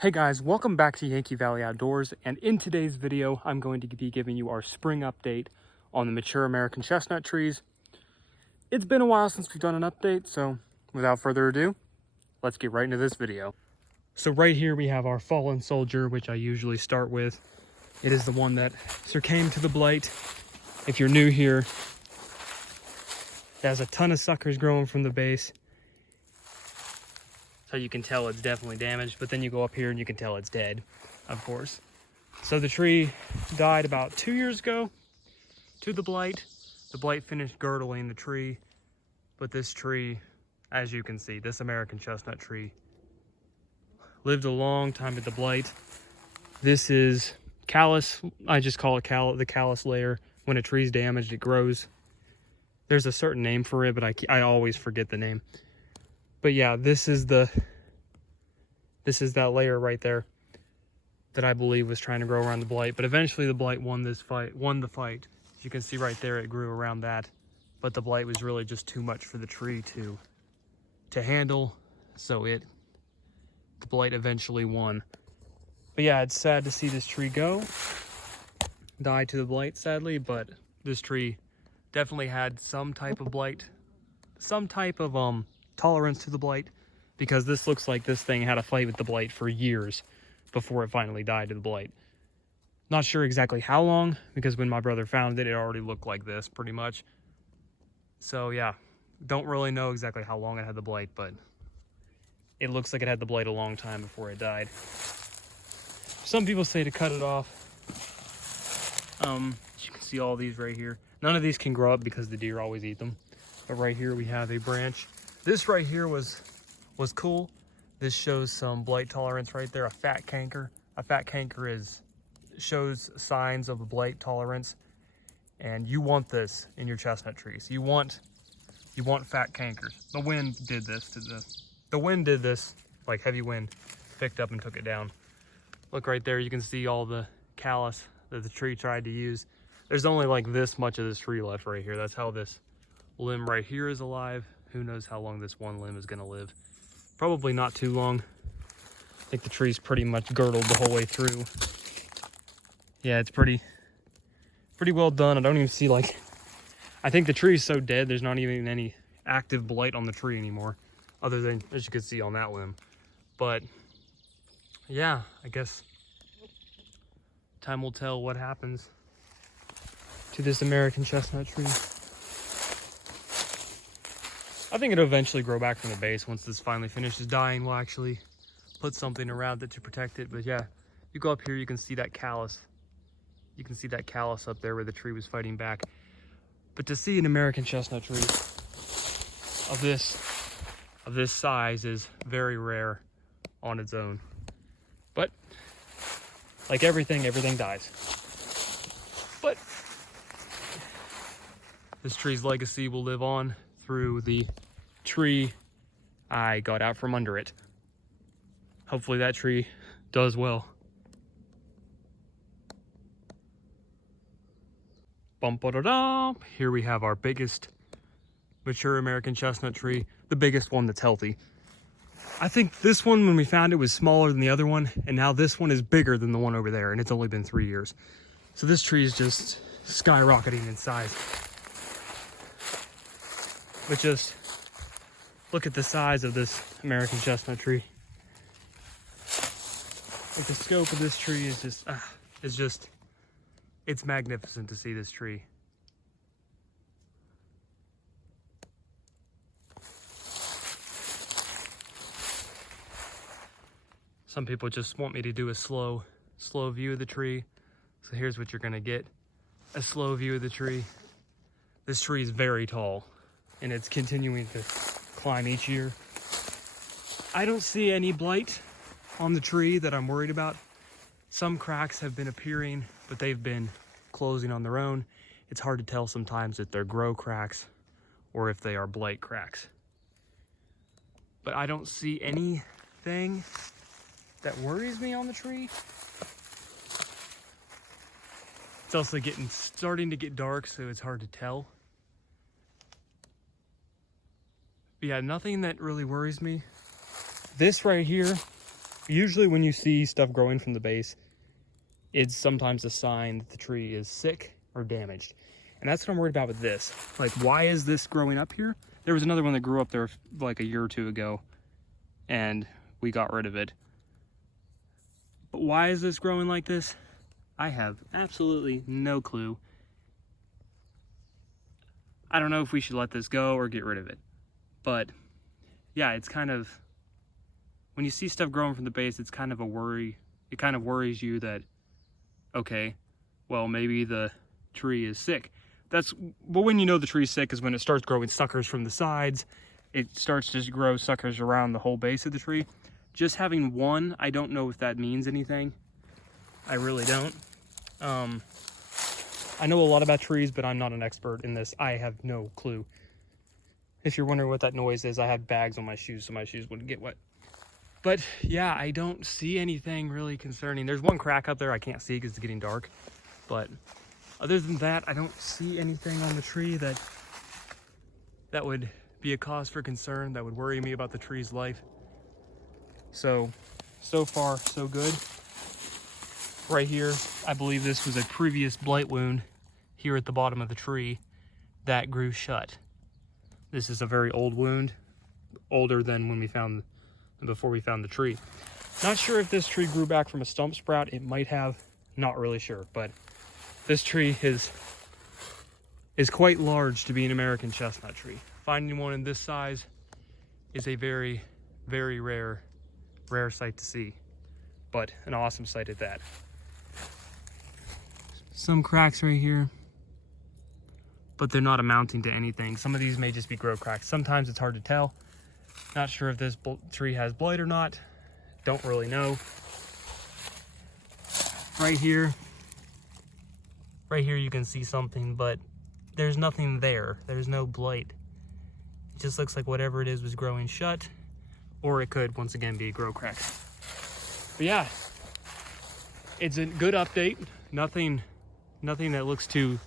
Hey guys, welcome back to Yankee Valley Outdoors, and in today's video I'm going to be giving you our spring update on the mature American chestnut trees. It's been a while since we've done an update, so without further ado, let's get right into this video. So right here we have our fallen soldier, which I usually start with. It is the one that succumbed to the blight. If you're new here, it has a ton of suckers growing from the base. So you can tell it's definitely damaged, but then you go up here and you can tell it's dead, of course. So the tree died about 2 years ago to the blight. The blight finished girdling the tree, but this tree, as you can see, this American chestnut tree lived a long time with the blight. This is callus. I just call it the callus layer. When a tree's damaged, it grows. There's a certain name for it, but I always forget the name. But yeah, this is that layer right there that I believe was trying to grow around the blight. But eventually the blight won the fight. As you can see right there, it grew around that. But the blight was really just too much for the tree to handle. So the blight eventually won. But yeah, it's sad to see this tree die to the blight, sadly. But this tree definitely had some type of blight, some type of tolerance to the blight, because this looks like this thing had a fight with the blight for years before it finally died to the blight. Not sure exactly how long, because when my brother found it, it already looked like this pretty much. So yeah, don't really know exactly how long it had the blight, but it looks like it had the blight a long time before it died. Some people say to cut it off. You can see all these right here. None of these can grow up because the deer always eat them. But right here we have a branch. This right here was cool. This shows some blight tolerance right there, a fat canker. A fat canker shows signs of a blight tolerance, and you want this in your chestnut trees. You want fat cankers. The wind did this like heavy wind, picked up and took it down. Look right there, you can see all the callus that the tree tried to use. There's only like this much of this tree left right here. That's how this limb right here is alive. Who knows how long this one limb is going to live. Probably not too long. I think the tree's pretty much girdled the whole way through. Yeah, it's pretty well done. I don't even see I think the tree is so dead there's not even any active blight on the tree anymore, other than, as you can see, on that limb. But yeah, I guess time will tell what happens to this American chestnut tree. I think it'll eventually grow back from the base. Once this finally finishes dying, we'll actually put something around it to protect it. But yeah, you go up here, you can see that callus. You can see that callus up there where the tree was fighting back. But to see an American chestnut tree of this size is very rare on its own. But like everything dies. But this tree's legacy will live on through the tree I got out from under it. Hopefully that tree does well. Bum-ba-da-da. Here we have our biggest mature American chestnut tree, the biggest one that's healthy. I think this one, when we found it, was smaller than the other one, and now this one is bigger than the one over there, and it's only been 3 years. So this tree is just skyrocketing in size. But just look at the size of this American chestnut tree. Like the scope of this tree is it's magnificent to see this tree. Some people just want me to do a slow view of the tree. So here's what you're gonna get. A slow view of the tree. This tree is very tall, and it's continuing to climb each year. I don't see any blight on the tree that I'm worried about. Some cracks have been appearing, but they've been closing on their own. It's hard to tell sometimes if they're grow cracks or if they are blight cracks. But I don't see anything that worries me on the tree. It's also starting to get dark, so it's hard to tell. But yeah, nothing that really worries me. This right here Usually when you see stuff growing from the base, it's sometimes a sign that the tree is sick or damaged. And that's what I'm worried about with this. Like, why is this growing up here? There was another one that grew up there like a year or two ago, and we got rid of it. But why is this growing like this? I have absolutely no clue. I don't know if we should let this go or get rid of it. But yeah, it's kind of, when you see stuff growing from the base, it's kind of a worry. It kind of worries you that, okay, well, maybe the tree is sick. But when you know the tree's sick is when it starts growing suckers from the sides. It starts to grow suckers around the whole base of the tree. Just having one, I don't know if that means anything. I really don't. I know a lot about trees, but I'm not an expert in this. I have no clue. If you're wondering what that noise is, I have bags on my shoes so my shoes wouldn't get wet. But yeah, I don't see anything really concerning. There's one crack up there I can't see because it's getting dark. But other than that, I don't see anything on the tree that would be a cause for concern, that would worry me about the tree's life. So far, so good. Right here, I believe this was a previous blight wound here at the bottom of the tree that grew shut. This is a very old wound, older than before we found the tree. Not sure if this tree grew back from a stump sprout. It might have, not really sure, but this tree is quite large to be an American chestnut tree. Finding one in this size is a very, very rare sight to see, but an awesome sight at that. Some cracks right here, but they're not amounting to anything. Some of these may just be grow cracks. Sometimes it's hard to tell. Not sure if this tree has blight or not. Don't really know. Right here you can see something, but there's nothing there. There's no blight. It just looks like whatever it is was growing shut, or it could once again be a grow crack. But yeah, it's a good update. Nothing that looks too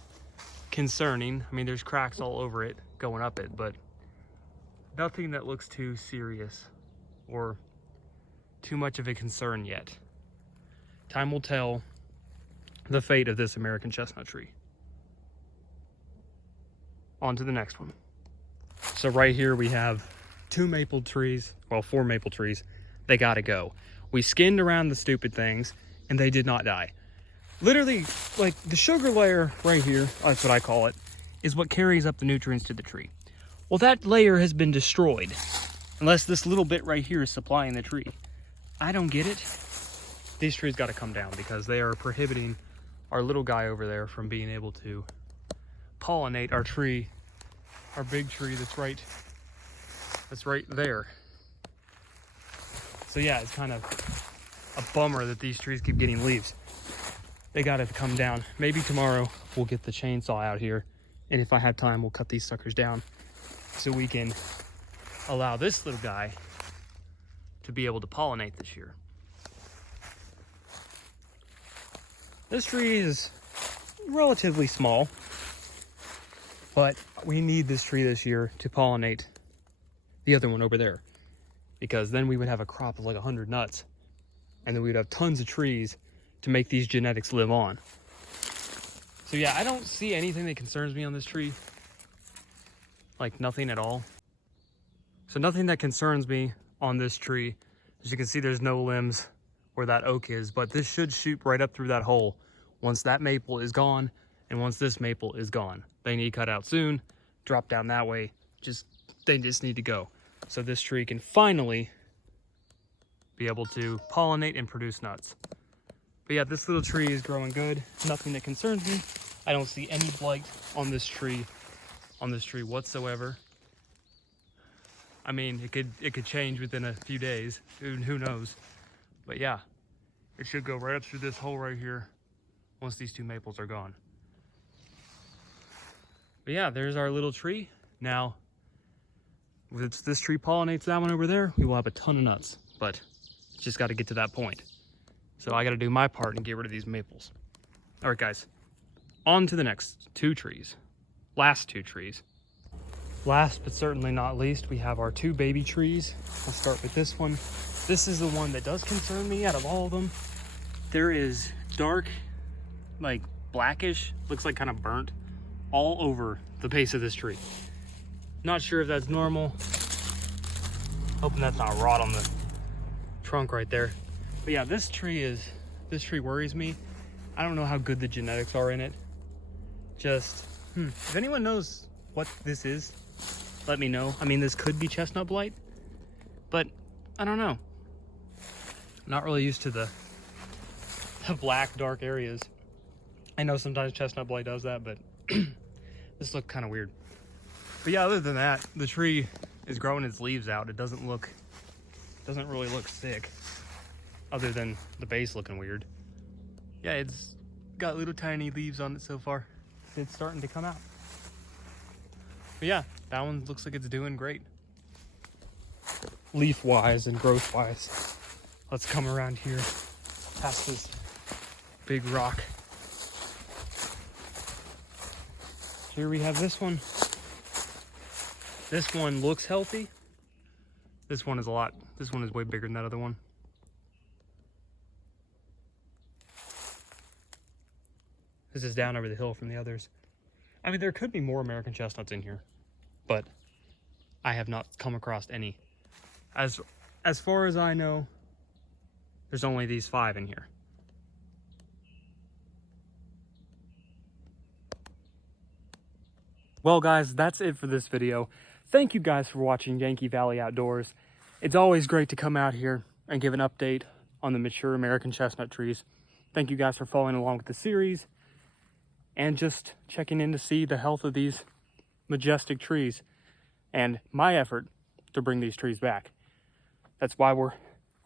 concerning. I mean, there's cracks all over it going up it, but nothing that looks too serious or too much of a concern yet. Time will tell the fate of this American chestnut tree. On to the next one. So right here we have 4 maple trees. They gotta go. We skinned around the stupid things and they did not die. Literally, like the sugar layer right here, that's what I call it, is what carries up the nutrients to the tree. Well, that layer has been destroyed unless this little bit right here is supplying the tree. I don't get it. These trees got to come down because they are prohibiting our little guy over there from being able to pollinate our tree, our big tree that's right there. So yeah, it's kind of a bummer that these trees keep getting leaves. They got to come down. Maybe tomorrow we'll get the chainsaw out here, and if I have time, we'll cut these suckers down so we can allow this little guy to be able to pollinate this year. This tree is relatively small, but we need this tree this year to pollinate the other one over there, because then we would have a crop of like 100 nuts, and then we'd have tons of trees to make these genetics live on. So yeah, I don't see anything that concerns me on this tree. Like nothing at all. So nothing that concerns me on this tree. As you can see, there's no limbs where that oak is, but this should shoot right up through that hole once that maple is gone and once this maple is gone. They need cut out soon, drop down that way. They just need to go. So this tree can finally be able to pollinate and produce nuts. But yeah, this little tree is growing good. Nothing that concerns me. I don't see any blight on this tree whatsoever. I mean, it could change within a few days. Who knows? But yeah, it should go right up through this hole right here once these 2 maples are gone. But yeah, there's our little tree. Now, if this tree pollinates that one over there, we will have a ton of nuts. But it's just got to get to that point. So I got to do my part and get rid of these maples. All right, guys, on to the next 2 trees. Last 2 trees. Last but certainly not least, we have our 2 baby trees. I'll start with this one. This is the one that does concern me out of all of them. There is dark, like blackish, looks like kind of burnt, all over the base of this tree. Not sure if that's normal. Hoping that's not rot on the trunk right there. But yeah, this tree worries me. I don't know how good the genetics are in it. Just, if anyone knows what this is, let me know. I mean, this could be chestnut blight, but I don't know. Not really used to the black, dark areas. I know sometimes chestnut blight does that, but this looked kind of weird. But yeah, other than that, the tree is growing its leaves out. It doesn't really look sick, other than the base looking weird. Yeah, it's got little tiny leaves on it so far. It's starting to come out. But yeah, that one looks like it's doing great. Leaf-wise and growth-wise. Let's come around here, past this big rock. Here we have this one. This one looks healthy. This one is way bigger than that other one. This is down over the hill from the others. I mean, there could be more American chestnuts in here, but I have not come across any. As far as I know, there's only these 5 in here. Well guys, that's it for this video. Thank you guys for watching Yankee Valley Outdoors. It's always great to come out here and give an update on the mature American chestnut trees. Thank you guys for following along with the series and just checking in to see the health of these majestic trees and my effort to bring these trees back. That's why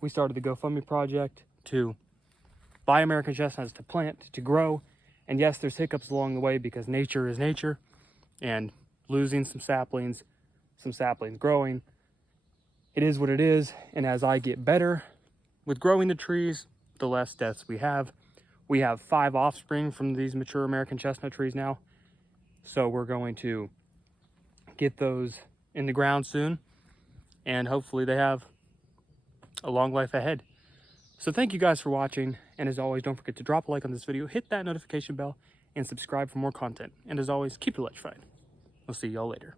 we started the GoFundMe project to buy American chestnuts to plant, to grow. And yes, there's hiccups along the way because nature is nature, and losing some saplings growing. It is what it is, and as I get better with growing the trees, the less deaths we have. We have 5 offspring from these mature American chestnut trees now, so we're going to get those in the ground soon, and hopefully they have a long life ahead. So thank you guys for watching, and as always, don't forget to drop a like on this video, hit that notification bell, and subscribe for more content. And as always, keep it electrified. We'll see y'all later.